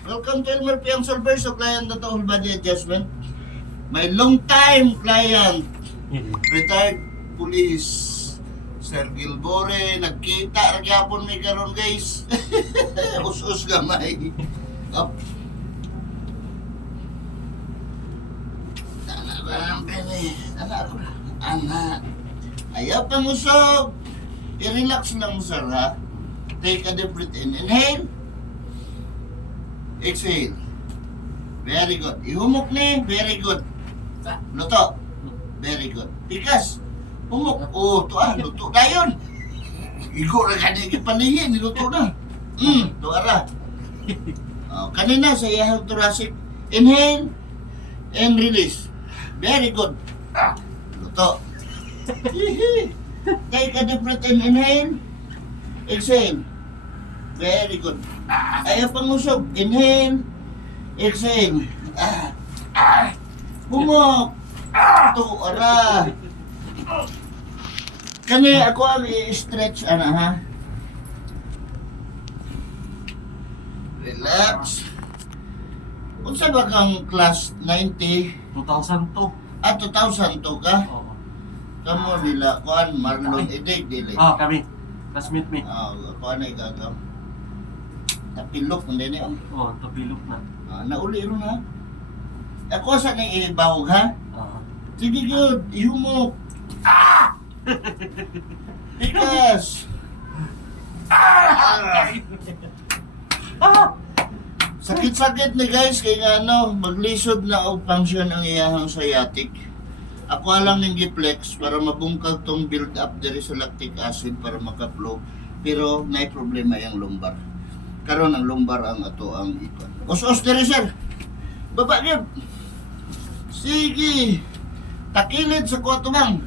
Welcome to Elmer Piang Solvers, so client na to, whole body adjustment. My long time client, retired police, Sir Gilbore, nagkita, nagyapon may karon guys. Us-us gamay. Up. Tana ba ang pene? Tana ako na. Ana. Ayaw pang usog. I-relax lang sir ha. Take a deep breath in. Inhale. Exhale. Very good. Ihumok ni. Very good. Luto. Very good. Tikas. Humok. Oh, luto na yun. Igo na kanina kipanihin. Luto na. Tuara. Oh, kanina sa iyahang thoracic. Inhale. And release. Very good. Luto. Take a deep breath in. Inhale. Exhale. Very good. Ayaw pangusog. Inhale. Exhale. Humok. Tuara. Kani ako ang i-stretch ha. Relax. Unsa ba kang class 90? 2002. 2002 ka? Oo. Kamo nila kuan Marlon Idig dili. Kami. Classmate me. Kuan ay gagaw. Tapilok hindi niya. Tapilok na. Nauli ron ha. Ako sa ni ibawog ha. Sige good, ihumok. Tikas. Sakit-sakit ni guys kay nga maglisod na og function ang iyahang sciatic. Ako lang ning giplex para mabungkag tong build up diri sa lactic acid para maka-flow. Pero nay problema yung lumbar. Karon ang lumbar ang ato ang ikon. Os-os diri sir. Baba gyud. Sige. Takilid sa kwarto bang.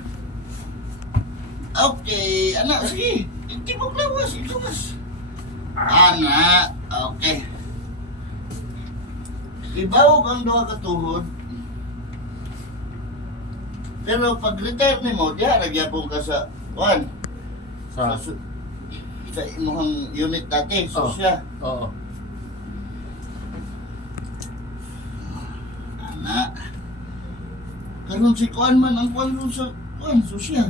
Okay, anak sige. Tibok lawas, itumas. Anak, okay. Ibawog ang duha ka tuhod. Pero pag retire nimo, diha nagyapon ka sa kuan. Sa imong unit dati, sosya. Oo. Anak. Karon si kuan man ang kuan sa kuan sosya.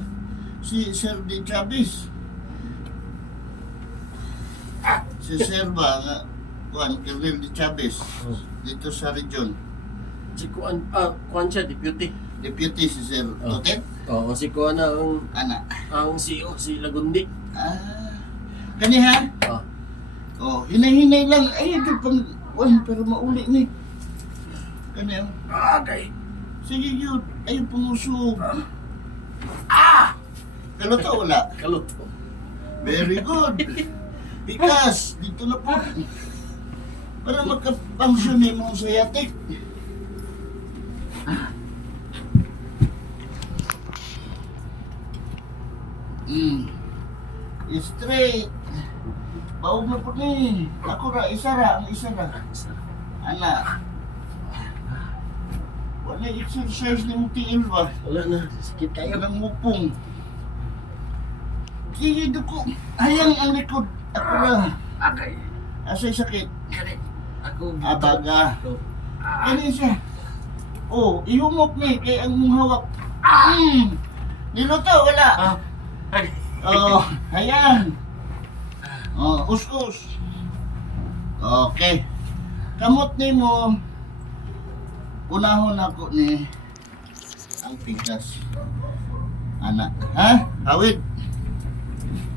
Si Sir D. Chavez. Si Sir ba nga kuan Colonel D. Chavez dito sa region. Si Kuan siya, deputy. Deputy si Sir Lotet. Oo, si Kuan ang Anak. CEO, si Lagundi. Kani ha? Hinay-hinay lang. Ay, ito pang kuan pero mauli ni. Kani Okay. sige yun. Ay, pangusog. Kaluto wala? Kaluto. Very good. Tikas, dito na po. Para magka-function yung mga sciatic. Straight. Baog na po ni. Ako ra, isa ra. Anak. Wala exercise ni mong tiil ba? Wala na. Sakit kayo. Walang mupong. Sige, duko. Hayang ang likod. Ako ra. Okay. Asa'y sakit. Kani. Ako. Abaga. Kani siya. Ihumok ni. Kaya ang mong hawak. Niluto, wala. Hayang. Us-us. Okay. Kamot ni mo. Unahon ako ni ang tigas. Anak. Ha? Awit.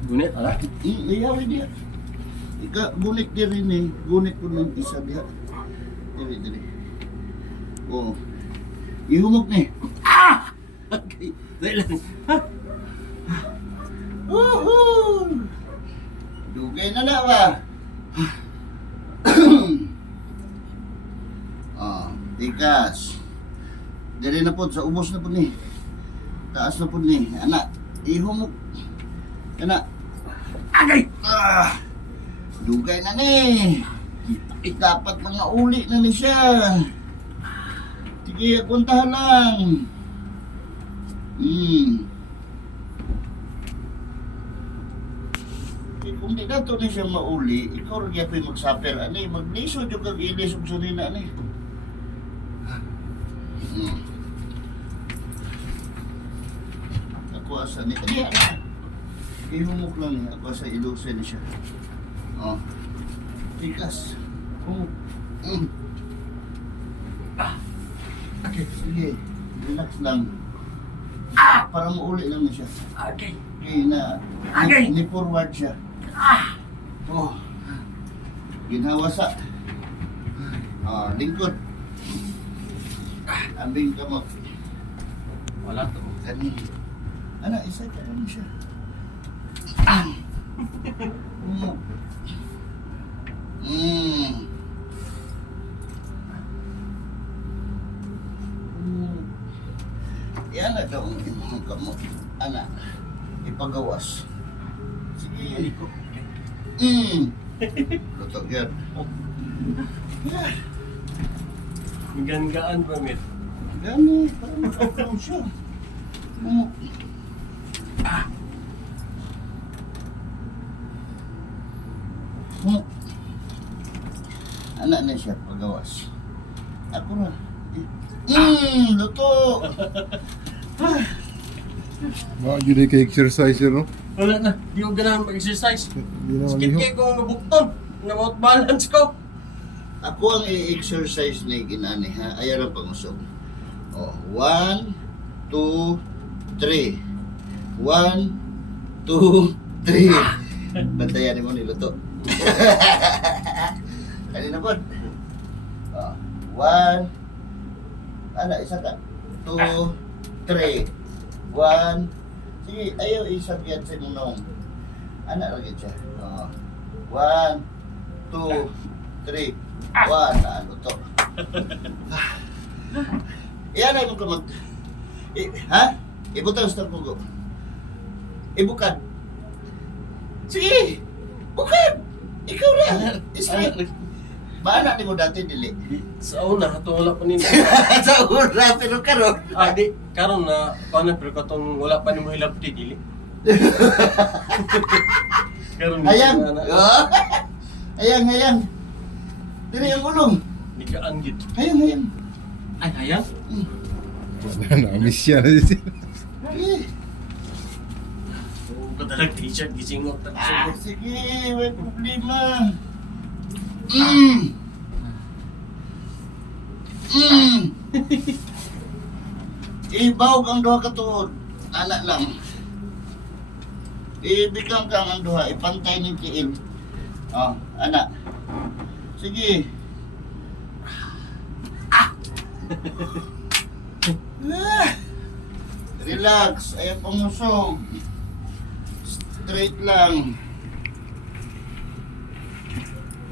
Gunit, ala? Iyawid diya. Gunit di rin eh. Gunit ko ng isa diya. Dili. Ihumok ni. Okay. Dahil lang. Woohoo! Dugay na na ba? Tigas. Dili na po, sa ubos na po ni. Taas na po ni. Anak, ihumok. Anak. Agay! Dugay na ni. Dapat mga uli na ni siya. Sige, puntahan lang. Sige, kung di na to ni siya mauli, ikaw rin yapay magsaper, ani, magliso yung kag ilis og sunina, ani. Ako asa ni, ani, ani. Ihumok lang niya, ako sa ilusin siya. Oh. Tikas. Oh. Okay. Sige, relax lang. Para mauli lang na siya. Okay. Okay na, Okay. ni-forward siya. Oh. Ginhawasa. Lingkod. Ambing kamot. Wala to. Kani. Ana, isa ka lang siya. Yan na daw ang imong kamot. Ana, ipagawas. Sige. Luto yan. Gaan-gaan ba, Mit? Gani, para makakaroon siya. Anak na siya pagawas. Ako na. Luto! Mga yun ay ka-exercise yun, no? Wala na. Di ko ganahan mag-exercise. Hindi naman Skip liho. kayo kung mabukton. Na-out balance ko. Ako ang i-exercise ni ginani ha. Ayaw ang pangusog. Oh, 1, 2, 3. 1, 2, 3. Bantayan mo niluto. Kanina po. Oh, 1. Ano, isa ka. 2, 3. 1. Sige, ayaw isagyan sa nunong. Anak lagi siya. Oh. 1, 2, 3. 1. Ano to? Iyan ay mong kamot. Ha? Ibutang sa pugo. Ibukad. Sige! Bukad! Ikaw na! Straight! Baana ni mo dati dili. Sa una, ito wala pa nila. Sa ura, pero karon. Di. Karon na, paano, pero katong wala pa ni mo hilap di, dili. Karon Hayang! na. Oh. Hayang, hayang. Dili ang ulong. Di ka anggit. Hayang, hayang. Ay, hayang? Wala, na-miss siya na siya. Eh. Oo, kadalag t-shirt, gisingot. Sige, may problema. Ibaw ang duha ka tuod. Anak lang. Ibigam kang ang duha. Ipantay ng tiil. Oh, anak. Sige. Relax. Ayaw pamusog. Straight lang.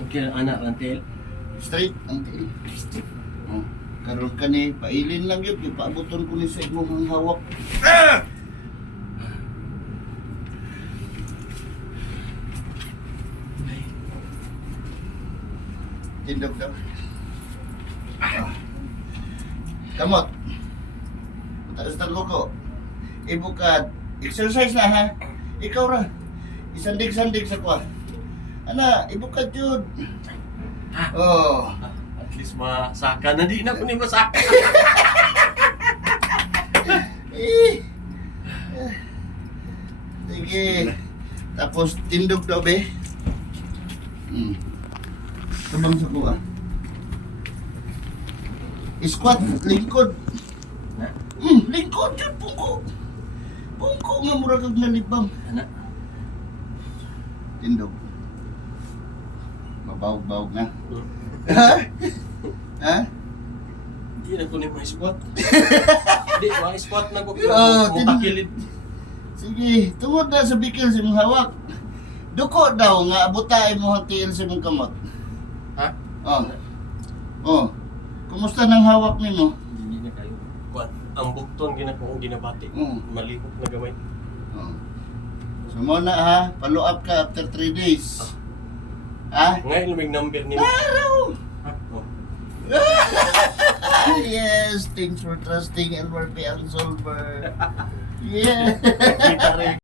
Okay, anak lang, Tel. Straight ang tiil. Oh, karon ka ni pailin lang yun. Ipaabuton ko ni sa imong hawak. Tindog daw. Kamot. Taas ng ko. Ibukad. Exercise na ha. Ikaw ra. Isandig-sandig sa kwa. Ana, ibukad yun. Oh. At least masaka na di na ko ni masaka. Eh. Sige. Tapos tindog daw be. Tabang sa kuha. Squat, lingkod. Lingkod yun, pungko. Pungko nga mura kag nalibang. Anak. Tindog. Mabawag-bawag na. Ha? Ha? Hindi na ko ni may squat. Hindi, mga squat na ko. Oo, Kung takilid. Sige, tungod na sa bikil sa mong hawak. Duko daw nga abutay mo ang tiil sa mong kamot. Ha? Oh. Oh. Kumusta nang hawak nimo? Hindi na kayo. Kuan, ang bukton ginakong ginabati. Malihok na gamay. Oh. So muna ha, follow up ka after 3 days. Ha? Ngayon lumig number ni. Araw! Ha? Oh. Yes, thanks for trusting Elmer P. Solver. Yeah. Kita rin.